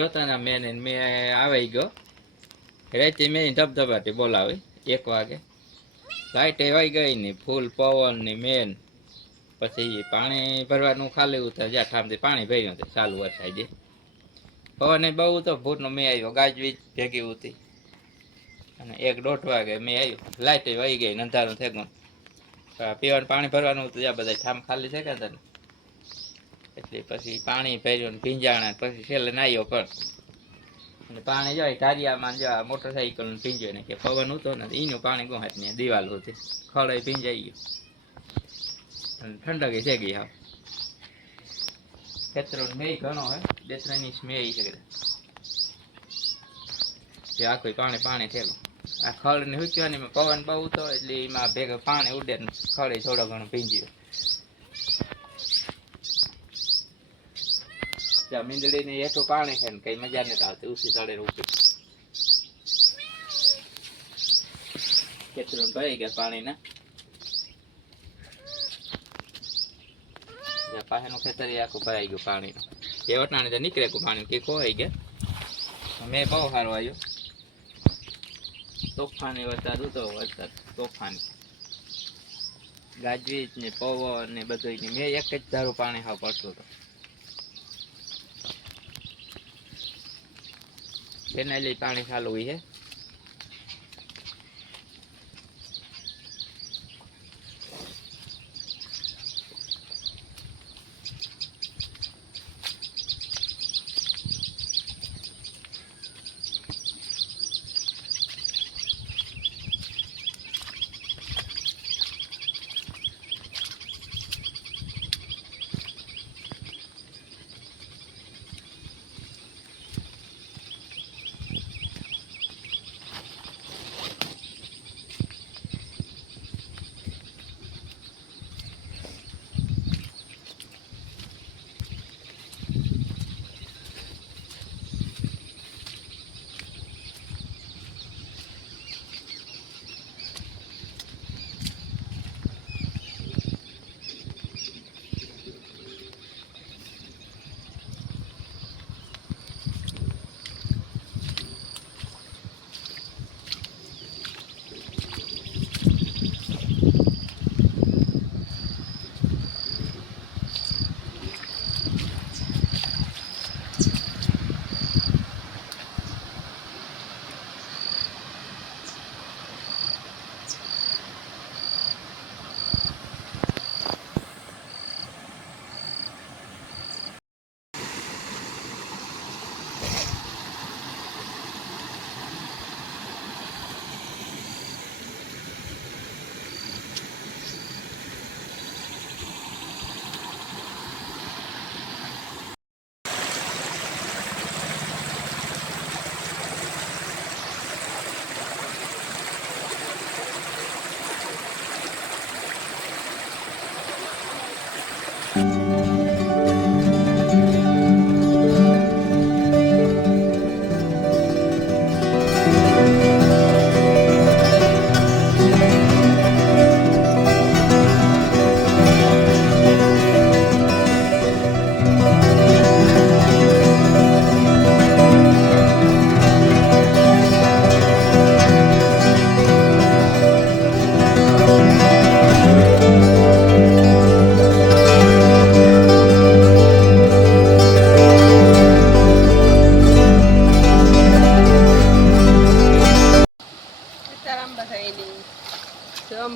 જોતાના મેં આવી ગયો રાતે મેં ધબધબાટી બોલાવી 1 વાગે લાઈટ આવી ગઈ ને ફૂલ પવન ની મેન પછી પાણી ભરવાનું ખાલી ઉતર જ્યાં ઠામથી પાણી ભર્યું હતું ચાલુ વરસાદે પવન બહુ તો ભૂતનો મેં આવ્યો ગાજવીજ ભેગી હતી અને 1-1:30 વાગે મેં આવ્યું લાઈટ વહી ગઈ અંધારું થઈ ગયું પીવાનું પાણી ભરવાનું હતું જ્યાં બધા ઠામ ખાલી થઈ ગયા હતા એટલે પછી પાણી ભર્યું ને ભીંજાણા પછી છેલ્લે નાહ્યો પણ અને પાણી જાય ઢારિયામાં જ્યાં મોટરસાઇકલ ભીંજ્યો ને કે પવન હતો ને એનું પાણી ગોહાત ને દિવાલ હતી ખડે ભીંજાઈ ગયું અને ઠંડક છે ગઈ હા ખેતરો મેં ઘણો હોય 2-3 ઇંચ મેં શકે જે આખું પાણી થયેલું આ ખડ ને હુક્યાની પવન બહુ હતો એટલે એમાં ભેગા પાણી ઉડે ને ખડે થોડો ઘણો ભીંજ્યો ત્યાં મીંદડી ને એટલું પાણી છે ને કઈ મજા નથી આવતી ઉસી ચડે ઉપી ખેતરો ભરાઈ ગયા પાણીના પાસેનું ખેતર આખું ભરાઈ ગયું પાણીનું જે વટાણે નીકળે પાણી કે ખોવાઈ ગયા મેં બહુ સારો આવ્યો તોફાની વરસાદ હતો તોફાની ગાજવીજ ને પવન ને બધું મેં એક જ ધારું પાણી હા પડતું હતું એના લઈ પાણી ચાલુ છે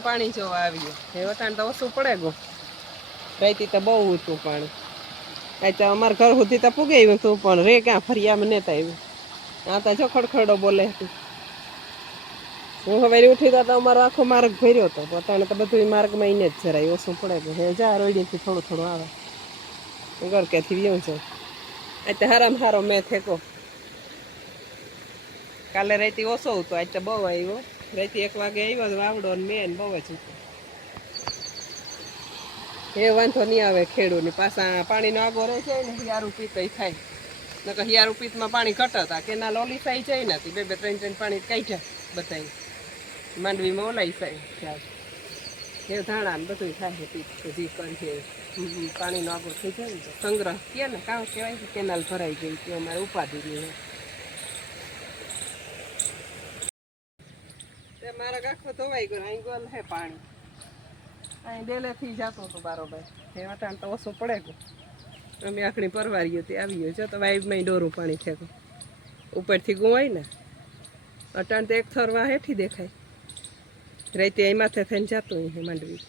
પાણી જોવા આવ્યું એ વટાણ તો ઓછું પડે ગયું રાઈતી તો બહુ ઊંચું પાણી કાંઈ તો અમારા ઘર સુધી તો પૂગે આવ્યું તું પણ રે ક્યાં ફરિયામાં નતા આવ્યું આ તો જો ખડખડો બોલે હતું હું હવે ઉઠી તો અમારો આખો માર્ગ ભર્યો હતો પોતાને તો બધું માર્ગમાં એને જ જરાય ઓછું પડે ગયું હે જા રોડીથી થોડું થોડું આવે ઘર ક્યાંથી વ્યવું છે આજ તો હારામાં હારો મેં થેકો કાલે રાઈતી ઓછો હતો આજ તો બહુ આવ્યો રાઈતી 1 વાગે આવ્યો વાવડો ને મેન બહુ જ હતો એ વાંધો નહીં આવે ખેડૂને પાછા પાણીનો આગો રહે છે ને હિયારું પીત થાય નકર હિયારું પીતમાં પાણી ઘટતા કેનાલ ઓલી સાઈ જાય નથી 2-2 3-3 પાણી કાઢ્યા બધા માંડવીમાં ઓલાઈ સાઈ એ ધાણા ને બધું થાય છે હજી કરી છે પાણીનો આગળ થઈ જાય ને તો સંગ્રહ કે ને કામ કહેવાય કે કેનાલ ભરાઈ ગઈ તે અમારે ઉપાધિ નહીં તે મારા ગાખો ધોવાઈ ગયો અહીં ગોલ હે પાણી અહીં ડેલેથી જતો હતો બારોબાર એ વટાણ તો ઓછું પડે ગયું અમે આખણી પરવારીઓ તે આવી ગયો જો તો વાઈબમાં ડોરું પાણી છે ઉપરથી ગુવાય ને અટાણ તો એક થરવા હેઠી દેખાય રાતે અહીં માથે થઈને જતું અહીં માંડવી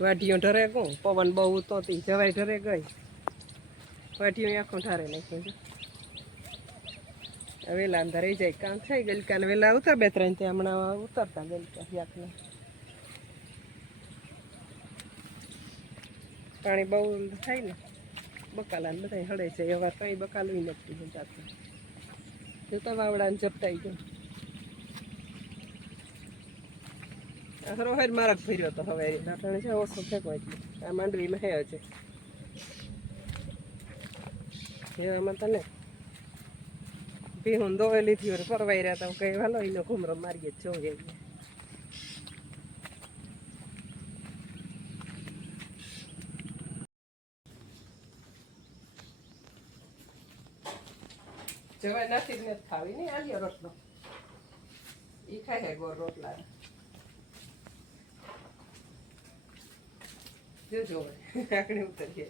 વાઢીઓ ઢરે ગયું પવન બહુ ઉતોતી જવાઈ ઢરે ગઈ વાઢીઓ આખો ઢારે નાખ્યો છે વેલા અંદર રહી જાય કામ થઈ ગલકા ને વેલા ઉતર બે ત્રણ ત્યાં હમણાં ઉતરતા ગલકા યાકને પાણી બહુ થાય ને બકાલા ને બધા હળે છે એવા કંઈ બકાલું નથી જાતું જોતા વાવડા ને ઝપટાઈ ગયું રોહેર મારા ફર્યો તો હવે નાટણે છે ઓછો ફેંકો એટલે આ માંડવીમાં હે છે એવામાં તને ભીહું દોવેલી થી ફરવાઈ રહ્યા હતા કઈ હાલો એનો ઘૂમરો મારીએ જ જોઈએ જવાય નથી જ નથી ખાવી ને આલ્યો રોટલો એ ખાય હે ગોળ રોટલા જો જોવે આકડી ઉતરીએ